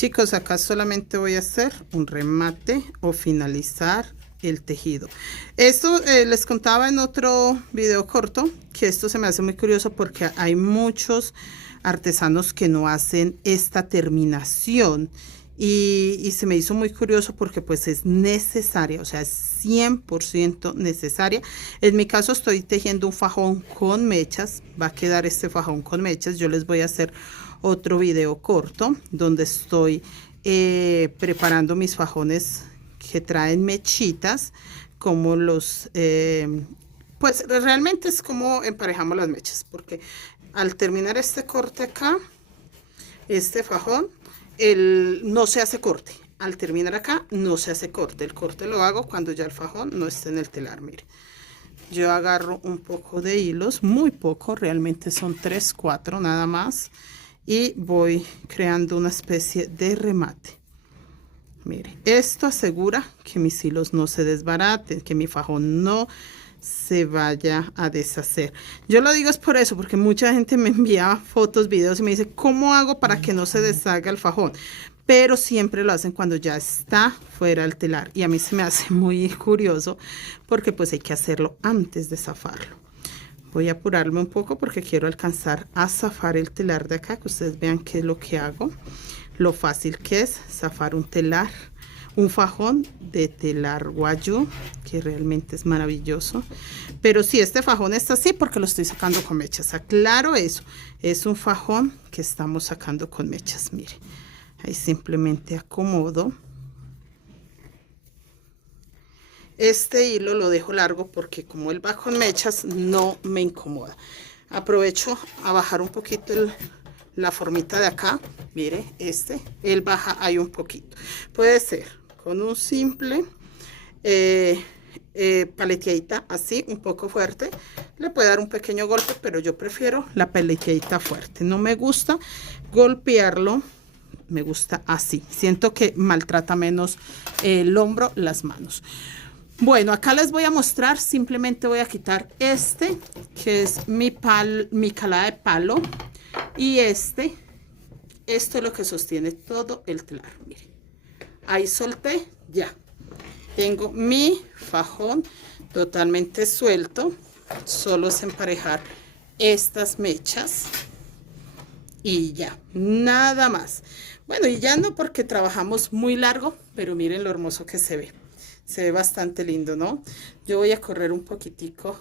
Chicos, acá solamente voy a hacer un remate o finalizar el tejido. Esto les contaba en otro video corto que esto se me hace muy curioso porque hay muchos artesanos que no hacen esta terminación y se me hizo muy curioso porque pues es necesaria, o sea, es 100% necesaria. En mi caso estoy tejiendo un fajón con mechas, va a quedar este fajón con mechas. Yo les voy a hacer otro video corto donde estoy preparando mis fajones que traen mechitas, como los pues realmente es como emparejamos las mechas, porque al terminar este corte acá, este fajón, no se hace corte. Al terminar acá no se hace corte, el corte lo hago cuando ya el fajón no esté en el telar. Mire, yo agarro un poco de hilos, muy poco, realmente son 3, 4 nada más, y voy creando una especie de remate. Mire, esto asegura que mis hilos no se desbaraten, que mi fajón no se vaya a deshacer. Yo lo digo es por eso, porque mucha gente me envía fotos, videos y me dice, ¿cómo hago para que no se deshaga el fajón? Pero siempre lo hacen cuando ya está fuera del telar. Y a mí se me hace muy curioso, porque pues hay que hacerlo antes de zafarlo. Voy a apurarme un poco porque quiero alcanzar a zafar el telar de acá, que ustedes vean qué es lo que hago. Lo fácil que es zafar un telar, un fajón de telar guayú, que realmente es maravilloso. Pero sí, este fajón está así porque lo estoy sacando con mechas. Aclaro eso, es un fajón que estamos sacando con mechas. Mire, ahí simplemente acomodo. Este hilo lo dejo largo porque como él va con mechas no me incomoda. Aprovecho a bajar un poquito la formita de acá. Mire, él baja ahí un poquito. Puede ser con un simple paleteadita así, un poco fuerte. Le puede dar un pequeño golpe, pero yo prefiero la paleteadita fuerte. No me gusta golpearlo, me gusta así. Siento que maltrata menos el hombro, las manos. Bueno, acá les voy a mostrar, simplemente voy a quitar que es mi calada de palo, y esto es lo que sostiene todo el telar. Miren, ahí solté, ya tengo mi fajón totalmente suelto. Solo es emparejar estas mechas y ya, nada más. Bueno, y ya no porque trabajamos muy largo, pero miren lo hermoso que se ve. Se ve bastante lindo, ¿no? Yo voy a correr un poquitico